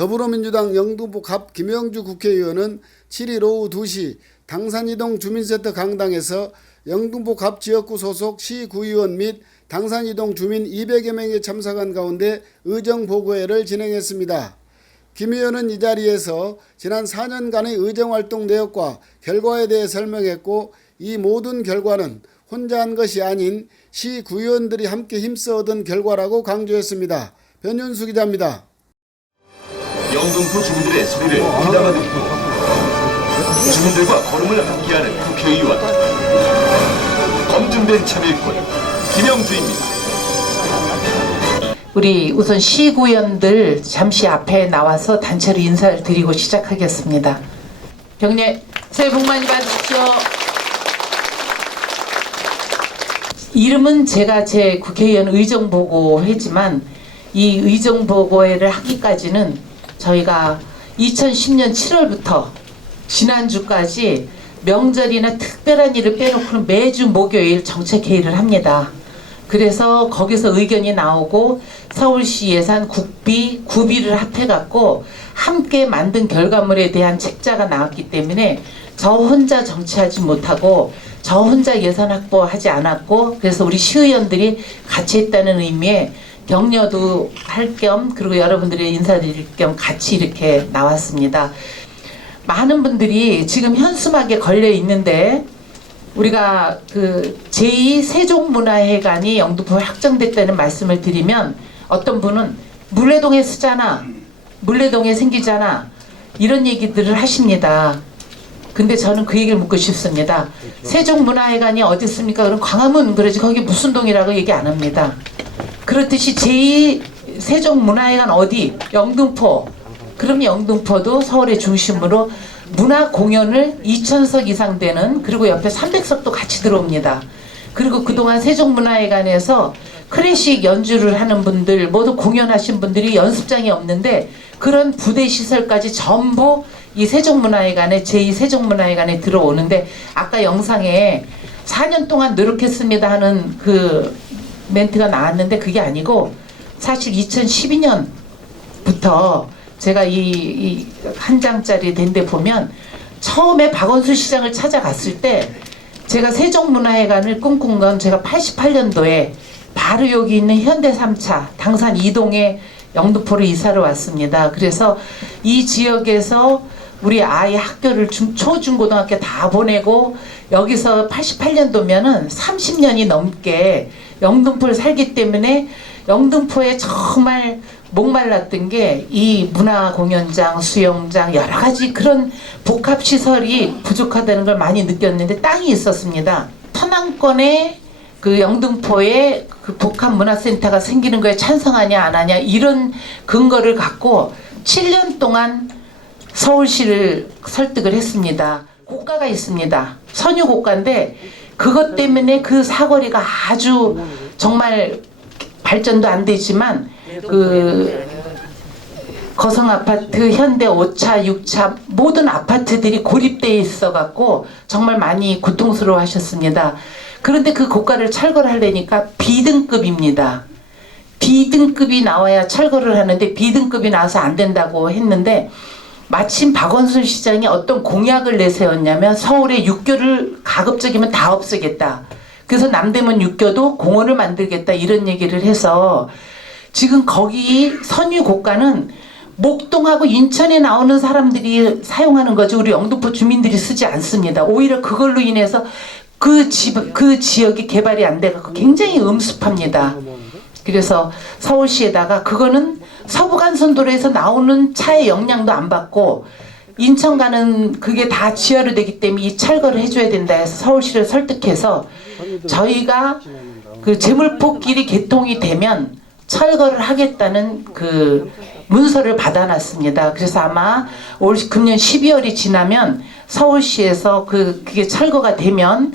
더불어민주당 영등포 갑 김영주 국회의원은 7일 오후 2시 당산이동 주민센터 강당에서 영등포 갑 지역구 소속 시구의원 및 당산이동 주민 200여 명이 참석한 가운데 의정보고회를 진행했습니다. 김 의원은 이 자리에서 지난 4년간의 의정활동 내역과 결과에 대해 설명했고 이 모든 결과는 혼자 한 것이 아닌 시 구의원들이 함께 힘써 얻은 결과라고 강조했습니다. 변윤수 기자입니다. 영등포 주민들의 소리를 귀담아 듣고 주민들과 걸음을 함께하는 국회의원 검증된 참일꾼 김영주입니다. 우리 우선 시구위원들 잠시 앞에 나와서 단체로 인사를 드리고 시작하겠습니다. 경례 새해 복 많이 받으십시오. 이름은 제가 제 국회의원 의정보고 회지만 이 의정보고회를 하기까지는 저희가 2010년 7월부터 지난주까지 명절이나 특별한 일을 빼놓고는 매주 목요일 정책회의를 합니다. 그래서 거기서 의견이 나오고 서울시 예산 국비, 구비를 합해갖고 함께 만든 결과물에 대한 책자가 나왔기 때문에 저 혼자 정치하지 못하고 저 혼자 예산 확보하지 않았고 그래서 우리 시의원들이 같이 했다는 의미에 격려도 할 겸 그리고 여러분들의 인사드릴 겸 같이 이렇게 나왔습니다. 많은 분들이 지금 현수막에 걸려 있는데 우리가 그 제2 세종문화회관이 영등포에 확정됐다는 말씀을 드리면 어떤 분은 물레동에 쓰잖아 물레동에 생기잖아 이런 얘기들을 하십니다. 근데 저는 그 얘기를 묻고 싶습니다. 세종문화회관이 어디 있습니까? 그럼 광화문 그러지 거기 무슨 동이라고 얘기 안 합니다. 그렇듯이 제2 세종문화회관 어디? 영등포. 그럼 영등포도 서울의 중심으로 문화 공연을 2,000석 이상 되는 그리고 옆에 300석도 같이 들어옵니다. 그리고 그동안 세종문화회관에서 클래식 연주를 하는 분들 모두 공연하신 분들이 연습장이 없는데 그런 부대 시설까지 전부 이 세종문화회관에 제2 세종문화회관에 들어오는데 아까 영상에 4년 동안 노력했습니다 하는 그 멘트가 나왔는데 그게 아니고 사실 2012년부터 제가 이 한 장짜리 된 데 보면 처음에 박원순 시장을 찾아갔을 때 제가 세종문화회관을 꿈꾼 건 제가 88년도에 바로 여기 있는 현대 3차 당산 이동에 영등포로 이사를 왔습니다. 그래서 이 지역에서 우리 아이 학교를 중, 초, 중, 고등학교 다 보내고 여기서 88년도면은 30년이 넘게 영등포를 살기 때문에 영등포에 정말 목말랐던 게 이 문화 공연장, 수영장 여러 가지 그런 복합 시설이 부족하다는 걸 많이 느꼈는데 땅이 있었습니다. 터남권에 그 영등포에 그 복합 문화센터가 생기는 거에 찬성하냐 안 하냐 이런 근거를 갖고 7년 동안 서울시를 설득을 했습니다. 고가가 있습니다. 선유 고가인데 그것 때문에 그 사거리가 아주 정말 발전도 안 되지만 그 거성 아파트, 현대 5차, 6차 모든 아파트들이 고립돼 있어 갖고 정말 많이 고통스러워 하셨습니다. 그런데 그 고가를 철거를 하려니까 B등급입니다. B등급이 나와야 철거를 하는데 B등급이 나와서 안 된다고 했는데 마침 박원순 시장이 어떤 공약을 내세웠냐면 서울의 육교를 가급적이면 다 없애겠다. 그래서 남대문 육교도 공원을 만들겠다 이런 얘기를 해서 지금 거기 선유 고가는 목동하고 인천에 나오는 사람들이 사용하는 거지 우리 영등포 주민들이 쓰지 않습니다. 오히려 그걸로 인해서 그 집, 그 지역이 개발이 안 돼갖고 굉장히 음습합니다. 그래서 서울시에다가 그거는 서부간선도로에서 나오는 차의 영향도 안 받고 인천 가는 그게 다 지하로 되기 때문에 이 철거를 해줘야 된다 해서 서울시를 설득해서 저희가 그 재물포길이 개통이 되면 철거를 하겠다는 그 문서를 받아놨습니다. 그래서 아마 올 금년 12월이 지나면 서울시에서 그 그게 철거가 되면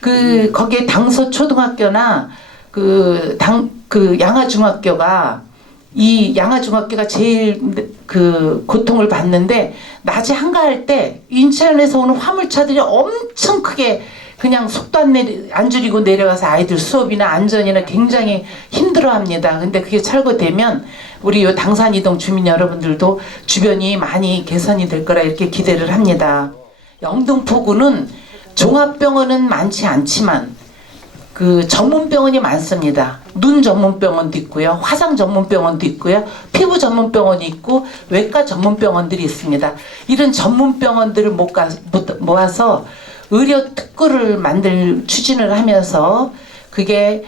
그 거기에 당서 초등학교나 그 당그 양화중학교가 이 양화중학교가 제일 그 고통을 받는데 낮에 한가할 때 인천에서 오는 화물차들이 엄청 크게 그냥 속도 안, 내리, 안 줄이고 내려가서 아이들 수업이나 안전이나 굉장히 힘들어 합니다. 근데 그게 철거되면 우리 요 당산 이동 주민 여러분들도 주변이 많이 개선이 될 거라 이렇게 기대를 합니다. 영등포구는 종합병원은 많지 않지만 그 전문병원이 많습니다. 눈 전문병원도 있고요, 화상 전문병원도 있고요, 피부 전문병원이 있고 외과 전문병원들이 있습니다. 이런 전문병원들을 모가- 모아서 의료 특구를 만들 추진을 하면서 그게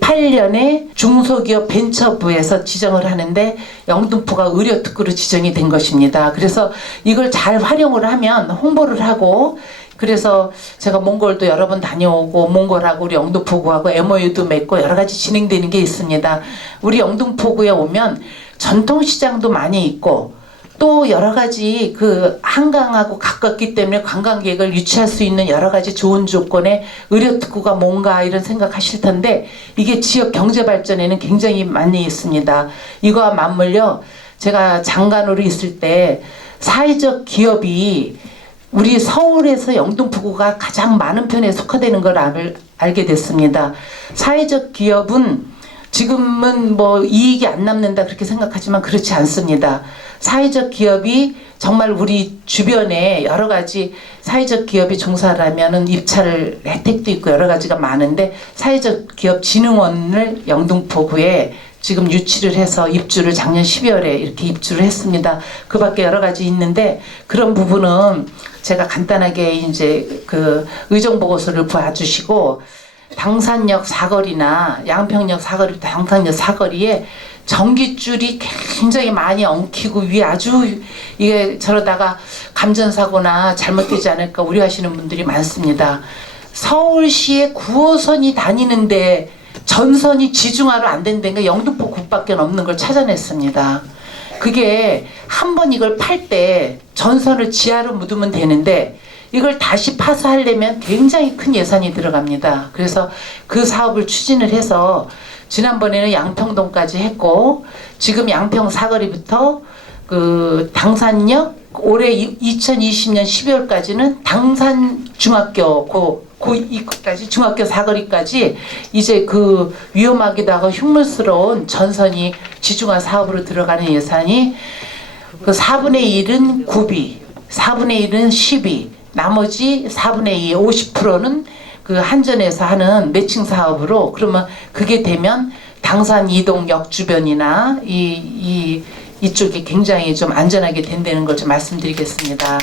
2018년에 중소기업 벤처부에서 지정을 하는데 영등포가 의료 특구로 지정이 된 것입니다. 그래서 이걸 잘 활용을 하면 홍보를 하고 그래서 제가 몽골도 여러 번 다녀오고 몽골하고 우리 영등포구하고 MOU도 맺고 여러 가지 진행되는 게 있습니다. 우리 영등포구에 오면 전통시장도 많이 있고 또 여러 가지 그 한강하고 가깝기 때문에 관광객을 유치할 수 있는 여러 가지 좋은 조건의 의료 특구가 뭔가 이런 생각하실 텐데 이게 지역 경제 발전에는 굉장히 많이 있습니다. 이거와 맞물려 제가 장관으로 있을 때 사회적 기업이 우리 서울에서 영등포구가 가장 많은 편에 속하되는 걸 알, 알게 됐습니다. 사회적 기업은 지금은 뭐 이익이 안 남는다 그렇게 생각하지만 그렇지 않습니다. 사회적 기업이 정말 우리 주변에 여러 가지 사회적 기업이 종사하려면은 입찰을 혜택도 있고 여러 가지가 많은데 사회적 기업 진흥원을 영등포구에 지금 유치를 해서 입주를 작년 12월에 이렇게 입주를 했습니다. 그 밖에 여러 가지 있는데 그런 부분은 제가 간단하게 이제 그 의정 보고서를 봐주시고 당산역 사거리나 양평역 사거리, 당산역 사거리에 전기줄이 굉장히 많이 엉키고 위에 아주 이게 저러다가 감전사고나 잘못되지 않을까 우려하시는 분들이 많습니다. 서울시에 9호선이 다니는데 전선이 지중화로 안 된 데가 영등포 국밖에 없는 걸 찾아냈습니다. 그게 한 번 이걸 팔 때 전선을 지하로 묻으면 되는데 이걸 다시 파서 하려면 굉장히 큰 예산이 들어갑니다. 그래서 그 사업을 추진을 해서 지난번에는 양평동까지 했고 지금 양평 사거리부터 그 당산역 올해 2020년 12월까지는 당산 중학교 고, 고 입구까지 중학교 사거리까지 이제 그 위험하기도 하고 흉물스러운 전선이 지중화 사업으로 들어가는 예산이 그 4분의 1은 구비, 4분의 1은 시비, 나머지 4분의 2, 50%는 그 한전에서 하는 매칭 사업으로 그러면 그게 되면 당산 이동 역 주변이나 이, 이, 이쪽이 굉장히 좀 안전하게 된다는 걸 좀 말씀드리겠습니다.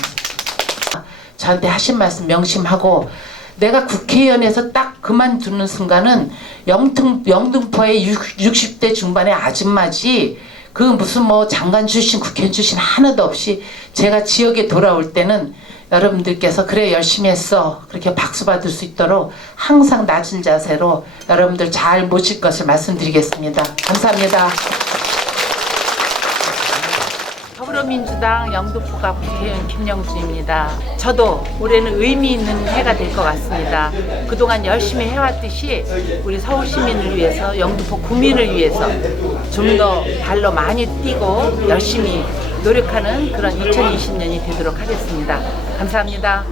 저한테 하신 말씀 명심하고 내가 국회의원에서 딱 그만두는 순간은 영등, 영등포의 60, 대 중반의 아줌마지 그 무슨 뭐 장관 출신 국회의원 출신 하나도 없이 제가 지역에 돌아올 때는 여러분들께서 그래 열심히 했어 그렇게 박수 받을 수 있도록 항상 낮은 자세로 여러분들 잘 모실 것을 말씀드리겠습니다. 감사합니다. 더불어민주당 영등포가 국회의원 김영주입니다. 저도 올해는 의미 있는 해가 될 것 같습니다. 그동안 열심히 해왔듯이 우리 서울 시민을 위해서 영등포 구민을 위해서 좀 더 발로 많이 뛰고 열심히 노력하는 그런 2020년이 되도록 하겠습니다. 감사합니다.